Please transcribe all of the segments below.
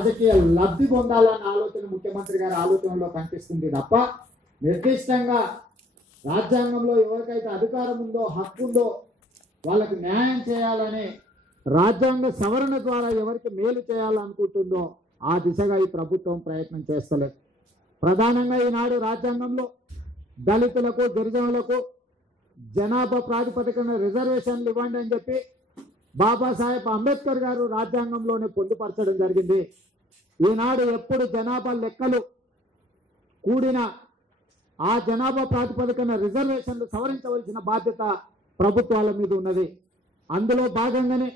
రాజకీయ లబ్ధి పొందాలన్న ఆలోచన ముఖ్యమంత్రి గారి ఆలోచనలో కనిపిస్తుంది తప్ప నిర్దిష్టంగా రాజ్యాంగంలో ఎవరికైతే అధికారం ఉందో హక్కు ఉందో వాళ్ళకి న్యాయం చేయాలనే రాజ్యాంగ సవరణ ద్వారా ఎవరికి మేలు చేయాలనుకుంటుందో ఆ దిశగా ఈ ప్రభుత్వం ప్రయత్నం చేస్తలేదు. ప్రధానంగా ఈనాడు రాజ్యాంగంలో దళితులకు గిరిజనులకు జనాభా ప్రాతిపదికన రిజర్వేషన్లు ఇవ్వండి అని చెప్పి బాబాసాహెబ్ అంబేద్కర్ గారు రాజ్యాంగంలోనే పొందుపరచడం జరిగింది. ఈనాడు ఎప్పుడు జనాభా లెక్కలు కూడిన ఆ జనాభా ప్రాతిపదికన రిజర్వేషన్లు సవరించవలసిన బాధ్యత ప్రభుత్వాల మీద ఉన్నది. అందులో భాగంగానే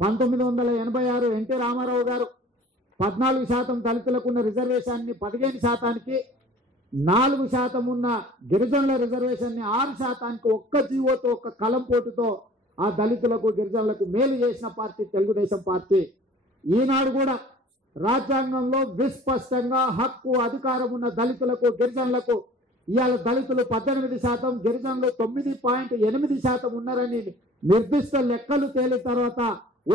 పంతొమ్మిది వందల ఎనభై ఆరు ఎన్టీ రామారావు గారు పద్నాలుగు శాతం దళితులకు ఉన్న రిజర్వేషన్ని పదిహేను శాతానికి నాలుగు శాతం ఉన్న గిరిజనుల రిజర్వేషన్ని ఆరు శాతానికి ఒక్క జీవోతో ఒక్క కలం పోటుతో ఆ దళితులకు గిరిజనులకు మేలు చేసిన పార్టీ తెలుగుదేశం పార్టీ. ఈనాడు కూడా రాజ్యాంగంలో విస్పష్టంగా హక్కు అధికారం ఉన్న దళితులకు గిరిజనులకు ఇవాళ దళితులు పద్దెనిమిది శాతం గిరిజనులు తొమ్మిది పాయింట్ ఎనిమిది శాతం ఉన్నారని నిర్దిష్ట లెక్కలు తేలిన తర్వాత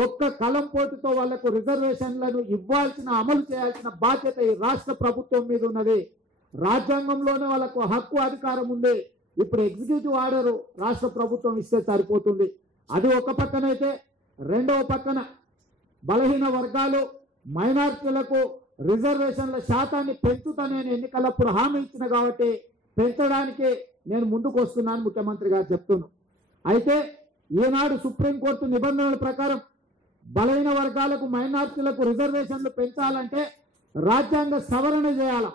ఒక్క కలం పోటుతో వాళ్ళకు రిజర్వేషన్లను ఇవ్వాల్సిన అమలు చేయాల్సిన బాధ్యత ఈ రాష్ట్ర ప్రభుత్వం మీద ఉన్నది. రాజ్యాంగంలోనే వాళ్ళకు హక్కు అధికారం ఉంది. ఇప్పుడు ఎగ్జిక్యూటివ్ ఆర్డర్ రాష్ట్ర ప్రభుత్వం ఇస్తే సరిపోతుంది. అది ఒక పక్కనైతే రెండవ పక్కన బలహీన వర్గాలు మైనార్టీలకు రిజర్వేషన్ల శాతాన్ని పెంచుతా నేను ఎన్నికలప్పుడు హామీ ఇచ్చిన కాబట్టి పెంచడానికి నేను ముందుకు వస్తున్నాను ముఖ్యమంత్రి గారు చెప్తున్నాను అయితే ఈనాడు సుప్రీంకోర్టు నిబంధనల ప్రకారం బలహీన వర్గాలకు మైనార్టీలకు రిజర్వేషన్లు పెంచాలంటే రాజ్యాంగ సవరణ చేయాల?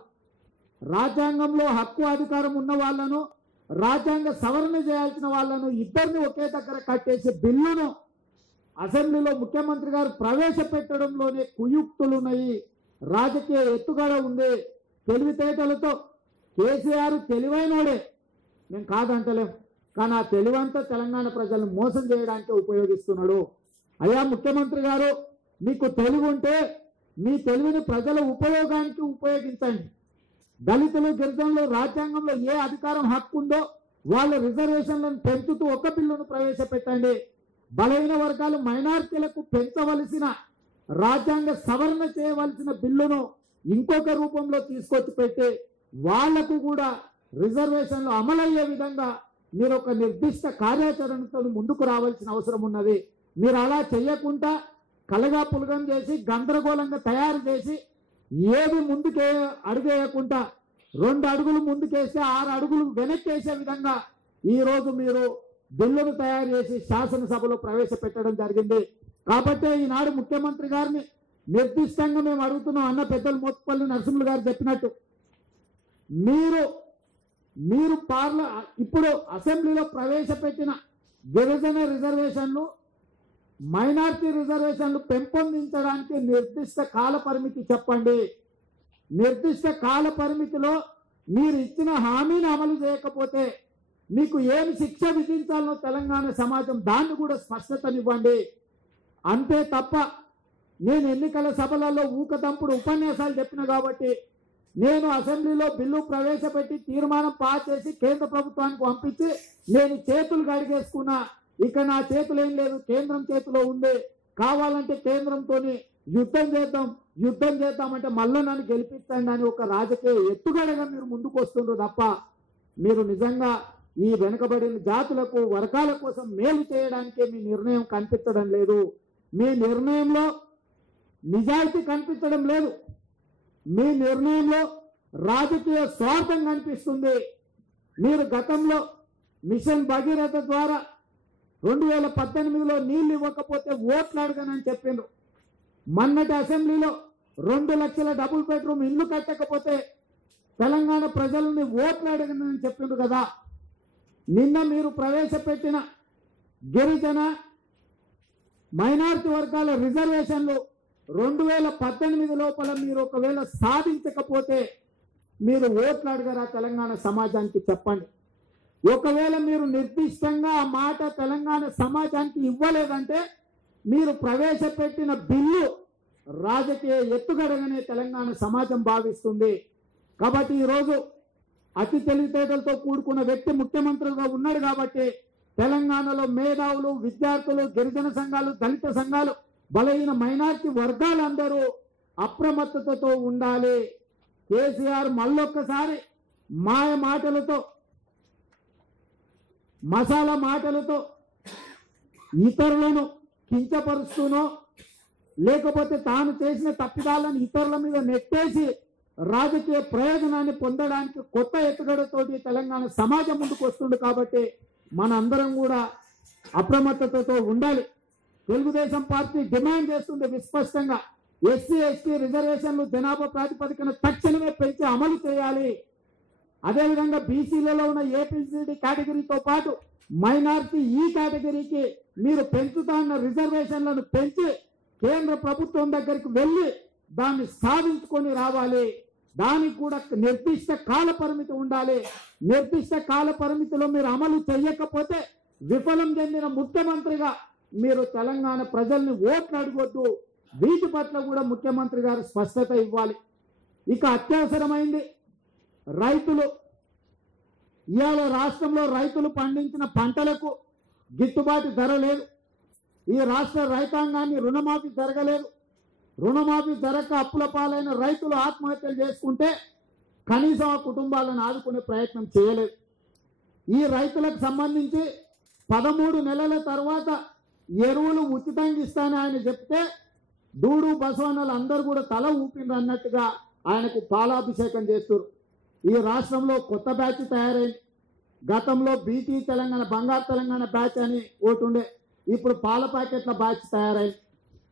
రాజ్యాంగంలో హక్కు అధికారం ఉన్న వాళ్ళను రాజ్యాంగ సవరణ చేయాల్సిన వాళ్ళను ఇద్దరిని ఒకే దగ్గర కట్టేసి బిల్లును అసెంబ్లీలో ముఖ్యమంత్రి గారు ప్రవేశపెట్టడంలోనే కుయుక్తులున్నాయి. రాజకీయ ఎత్తుగడ ఉంది తెలివితేటలతో కేసీఆర్ తెలివైనోడే. మేము కాదంటలేం. కానీ ఆ తెలివంతా తెలంగాణ ప్రజలను మోసం చేయడానికి ఉపయోగిస్తున్నాడు. అయ్యా ముఖ్యమంత్రి గారు మీకు తెలివి ఉంటే మీ తెలివిని ప్రజల ఉపయోగానికి ఉపయోగించండి. దళితులు గిరిజనులు రాజ్యాంగంలో ఏ అధికారం హక్కు ఉందో వాళ్ళ రిజర్వేషన్లను పెంచుతూ ఒక బిల్లును ప్రవేశపెట్టండి. బలహీన వర్గాలు మైనార్టీలకు పెంచవలసిన రాజ్యాంగ సవరణ చేయవలసిన బిల్లును ఇంకొక రూపంలో తీసుకొచ్చి పెట్టి వాళ్ళకు కూడా రిజర్వేషన్లు అమలయ్యే విధంగా మీరు ఒక నిర్దిష్ట కార్యాచరణతో ముందుకు రావాల్సిన అవసరం ఉన్నది. మీరు అలా చేయకుండా కలగా పులగం చేసి గందరగోళంగా తయారు చేసి ఏది ముందుకే అడుగేయకుండా రెండు అడుగులు ముందుకేస్తే ఆరు అడుగులు వెనక్కేసే విధంగా ఈ రోజు మీరు బిల్లును తయారు చేసి శాసనసభలో ప్రవేశపెట్టడం జరిగింది. కాబట్టి ఈనాడు ముఖ్యమంత్రి గారిని నిర్దిష్టంగా మేము అడుగుతున్నాం. అన్న పెద్దలు మోత్పల్లి నరసింహులు గారు చెప్పినట్టు మీరు మీరు పార్ల ఇప్పుడు అసెంబ్లీలో ప్రవేశపెట్టిన గిరిజన రిజర్వేషన్లు మైనార్టీ రిజర్వేషన్లు పెంపొందించడానికి నిర్దిష్ట కాల పరిమితి చెప్పండి. నిర్దిష్ట కాల పరిమితిలో మీరు ఇచ్చిన హామీని అమలు చేయకపోతే మీకు ఏమి శిక్ష విధించాలో తెలంగాణ సమాజం దాన్ని కూడా స్పష్టతనివ్వండి. అంతే తప్ప నేను ఎన్నికల సభలలో ఊకతంపుడు ఉపన్యాసాలు చెప్పిన కాబట్టి నేను అసెంబ్లీలో బిల్లు ప్రవేశపెట్టి తీర్మానం పాస్ చేసి కేంద్ర ప్రభుత్వానికి పంపించి నేను చేతులు కడిగేసుకున్నా. ఇక నా చేతులు ఏం లేదు కేంద్రం చేతిలో ఉంది. కావాలంటే కేంద్రంతో యుద్ధం చేద్దాం యుద్ధం చేద్దామంటే మళ్ళీ నన్ను గెలిపిస్తాను అని ఒక రాజకీయ ఎత్తుగడగా మీరు ముందుకు వస్తుండ్రు తప్ప. మీరు నిజంగా ఈ వెనుకబడిన జాతులకు వర్గాల కోసం మేలు చేయడానికే మీ నిర్ణయం కనిపించడం లేదు. మీ నిర్ణయంలో నిజాయితీ కనిపించడం లేదు. మీ నిర్ణయంలో రాజకీయ స్వార్థం కనిపిస్తుంది. మీరు గతంలో మిషన్ భగీరథ ద్వారా రెండు వేల పద్దెనిమిదిలో నీళ్ళు ఇవ్వకపోతే ఓట్లు అడగనని చెప్పిండ్రు. మొన్నటి అసెంబ్లీలో రెండు లక్షల డబుల్ బెడ్రూమ్ ఇల్లు కట్టకపోతే తెలంగాణ ప్రజలని ఓట్లు అడగనని చెప్పిండ్రు కదా. నిన్న మీరు ప్రవేశపెట్టిన గిరిజన మైనార్టీ వర్గాల రిజర్వేషన్లు రెండు వేల పద్దెనిమిది లోపల మీరు ఒకవేళ సాధించకపోతే మీరు ఓట్లు అడగరా తెలంగాణ సమాజానికి చెప్పండి. ఒకవేళ మీరు నిర్దిష్టంగా ఆ మాట తెలంగాణ సమాజానికి ఇవ్వలేదంటే మీరు ప్రవేశపెట్టిన బిల్లు రాజకీయ ఎత్తుగడగానే తెలంగాణ సమాజం భావిస్తుంది. కాబట్టి ఈరోజు అతి తెలివితేటలతో కూడుకున్న వ్యక్తి ముఖ్యమంత్రిగా ఉన్నాడు కాబట్టి తెలంగాణలో మేధావులు విద్యార్థులు గిరిజన సంఘాలు దళిత సంఘాలు బలహీన మైనార్టీ వర్గాలందరూ అప్రమత్తతతో ఉండాలి. కేసీఆర్ మళ్ళొక్కసారి మాయ మాటలతో మసాలా మాటలతో ఇతరులను కించపరుస్తూనో లేకపోతే తాను చేసిన తప్పిదాలను ఇతరుల మీద నెట్టేసి రాజకీయ ప్రయోజనాన్ని పొందడానికి కొత్త ఎత్తుగడతోటి తెలంగాణ సమాజం ముందుకు వస్తుంది కాబట్టి మన అందరం కూడా అప్రమత్తతతో ఉండాలి. తెలుగుదేశం పార్టీ డిమాండ్ చేస్తుంది విస్పష్టంగా. ఎస్సీ ఎస్టీ రిజర్వేషన్లు జనాభా ప్రాతిపదికన తక్షణమే పెంచి అమలు చేయాలి. అదేవిధంగా బీసీలలో ఉన్న ఏపీసీడీ కేటగిరీతో పాటు మైనార్టీ ఈ కేటగిరీకి మీరు పెంచుతాన్న రిజర్వేషన్లను పెంచి కేంద్ర ప్రభుత్వం దగ్గరికి వెళ్ళి దాన్ని సాధించుకొని రావాలి. దానికి కూడా నిర్దిష్ట కాల పరిమితి ఉండాలి. నిర్దిష్ట కాల పరిమితిలో మీరు అమలు చేయకపోతే విఫలం చెందిన ముఖ్యమంత్రిగా మీరు తెలంగాణ ప్రజల్ని ఓట్లు అడగొద్దు. వీటి పట్ల కూడా ముఖ్యమంత్రి గారు స్పష్టత ఇవ్వాలి. ఇక అత్యవసరమైంది రైతులు. ఇవాళ రాష్ట్రంలో రైతులు పండించిన పంటలకు గిట్టుబాటు ధర లేదు. ఈ రాష్ట్ర రైతాంగాన్ని రుణమాఫీ జరగలేదు. రుణమాఫీ జరగక అప్పుల పాలైన రైతులు ఆత్మహత్యలు చేసుకుంటే కనీసం ఆ కుటుంబాలను ఆదుకునే ప్రయత్నం చేయలేదు. ఈ రైతులకు సంబంధించి పదమూడు నెలల తర్వాత ఎరువులు ఉచితంగా ఇస్తానని ఆయన చెప్తే దూడు బసవన్నలు అందరూ కూడా తల ఊపిండ్రు అన్నట్టుగా ఆయనకు పాలాభిషేకం చేస్తారు ఈ రాష్ట్రంలో కొత్త బ్యాచ్ తయారైంది. గతంలో బీటీ తెలంగాణ బంగారు తెలంగాణ బ్యాచ్ అని ఒకటి ఉండే ఇప్పుడు పాల ప్యాకెట్ల బ్యాచ్ తయారైంది.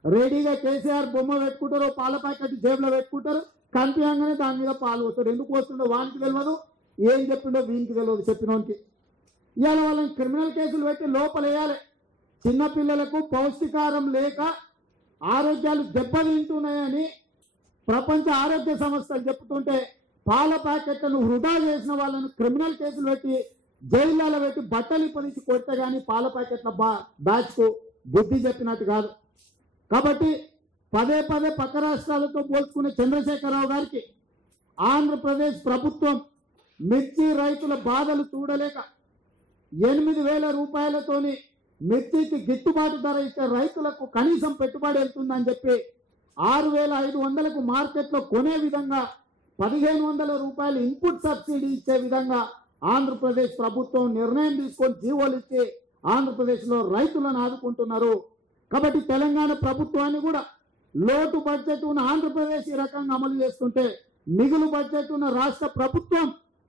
రెడీగా కేసీఆర్ బొమ్మ పెట్టుకుంటారు పాల ప్యాకెట్ జేబులో పెట్టుకుంటారు కనిపించగానే దాని మీద పాలు వస్తారు ఎందుకు వస్తుండో వానికి తెలియదు ఏం చెప్పిండో వీనికి తెలియదు చెప్పినోనికి. ఇవాళ వాళ్ళని క్రిమినల్ కేసులు పెట్టి లోపలేయాలి. చిన్నపిల్లలకు పౌష్టికారం లేక ఆరోగ్యాలు దెబ్బతింటున్నాయని ప్రపంచ ఆరోగ్య సంస్థలు చెప్తుంటే పాల ప్యాకెట్లను వృధా చేసిన వాళ్ళను క్రిమినల్ కేసులు పెట్టి జైళ్ళలో పెట్టి బట్టలు ఇప్పటించి కొడితే కానీ పాల ప్యాకెట్ల బ్యాచ్కు బుద్ధి చెప్పినట్టు కాదు. కాబట్టి పదే పదే పక్క రాష్ట్రాలతో పోల్చుకునే చంద్రశేఖరరావు గారికి ఆంధ్రప్రదేశ్ ప్రభుత్వం మిర్చి రైతుల బాధలు చూడలేక ఎనిమిది వేల రూపాయలతోని మిర్చికి గిట్టుబాటు ధర ఇచ్చే రైతులకు కనీసం పెట్టుబడి వెళ్తుందని చెప్పి ఆరు వేల ఐదు వందలకు మార్కెట్లో కొనే విధంగా పదిహేను వందల రూపాయలు ఇన్పుట్ సబ్సిడీ ఇచ్చే విధంగా ఆంధ్రప్రదేశ్ ప్రభుత్వం నిర్ణయం తీసుకొని జీవోలు ఇచ్చి ఆంధ్రప్రదేశ్లో రైతులను ఆదుకుంటున్నారు. కాబట్టి తెలంగాణ ప్రభుత్వాన్ని కూడా లోటు బడ్జెట్ ఉన్న ఆంధ్రప్రదేశ్ ఈ రకంగా అమలు చేస్తుంటే మిగులు బడ్జెట్ ఉన్న రాష్ట్ర ప్రభుత్వం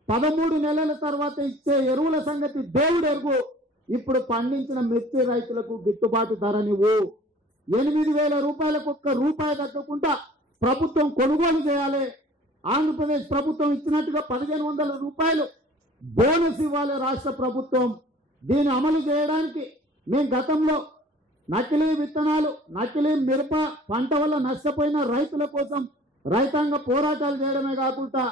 పదమూడు నెలల తర్వాత ఇచ్చే ఎరువుల సంగతి దేవుడు ఎరుగు. ఇప్పుడు పండించిన మిర్చి రైతులకు గిట్టుబాటు ధరనివ్వు ఎనిమిది వేల రూపాయలకు ఒక్క రూపాయి తగ్గకుండా ప్రభుత్వం కొనుగోలు చేయాలి. ఆంధ్రప్రదేశ్ ప్రభుత్వం ఇచ్చినట్టుగా పదిహేను వందల రూపాయలు బోనస్ ఇవ్వాలి రాష్ట్ర ప్రభుత్వం. దీన్ని అమలు చేయడానికి మేము గతంలో నకిలీ విత్తనాలు నకిలీ మిరప పంట వల్ల నష్టపోయిన రైతుల కోసం రైతాంగ పోరాటాలు చేయడమే కాకుండా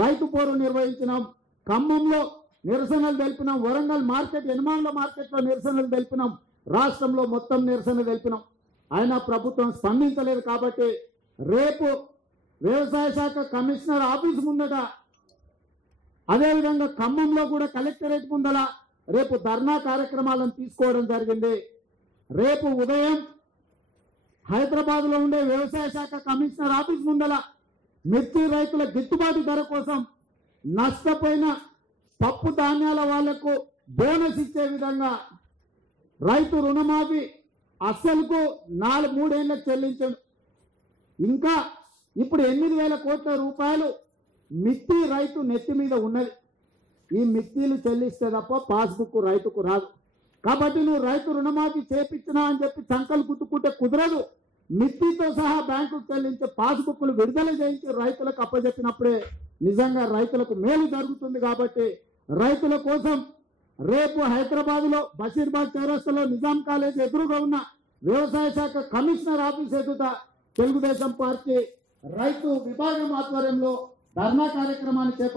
రైతు పోరు నిర్వహించినాం. ఖమ్మంలో నిరసనలు తెలిపినాం. వరంగల్ మార్కెట్ యనమాన్ల మార్కెట్లో నిరసనలు తెలిపినాం. రాష్ట్రంలో మొత్తం నిరసన తెలిపినాం. అయినా ప్రభుత్వం స్పందించలేదు కాబట్టి రేపు వ్యవసాయ శాఖ కమిషనర్ ఆఫీస్ ముందట అదేవిధంగా ఖమ్మంలో కూడా కలెక్టరేట్ ముందల రేపు ధర్నా కార్యక్రమాలను తీసుకోవడం జరిగింది. రేపు ఉదయం హైదరాబాద్లో ఉండే వ్యవసాయ శాఖ కమిషనర్ ఆఫీస్ ముందల మిర్చి రైతుల గిట్టుబాటు ధర కోసం నష్టపోయిన పప్పు ధాన్యాల వాళ్ళకు బోనస్ ఇచ్చే విధంగా రైతు రుణమాఫీ అస్సలుకు నాలుగు మూడేళ్ళకు చెల్లించడం ఇంకా ఇప్పుడు ఎనిమిది వేల కోట్ల రూపాయలు మిత్తి రైతు నెత్తి మీద ఉన్నది. ఈ మిత్తిలు చెల్లిస్తే తప్ప పాస్బుక్ రైతుకు రాదు. కాబట్టి నువ్వు రైతు రుణమాఫీ చేపించినా అని చెప్పి చంకలు కుట్టుకుంటే కుదరదు. మిత్తితో సహా బ్యాంకుకు చెల్లించే పాస్బుక్లు విడుదల చేయించి రైతులకు అప్పచెప్పినప్పుడే నిజంగా రైతులకు మేలు జరుగుతుంది కాబట్టి రైతుల కోసం రేపు హైదరాబాద్లో బషీర్బాగ్ చౌరస్తాలో నిజాం కాలేజ్ ఎదురుగా ఉన్న వ్యవసాయ శాఖ కమిషనర్ ఆఫీస్ ఎదుట తెలుగుదేశం పార్టీ రైతు విభాగం ఆధ్వర్యంలో ధర్నా కార్యక్రమాన్ని చేప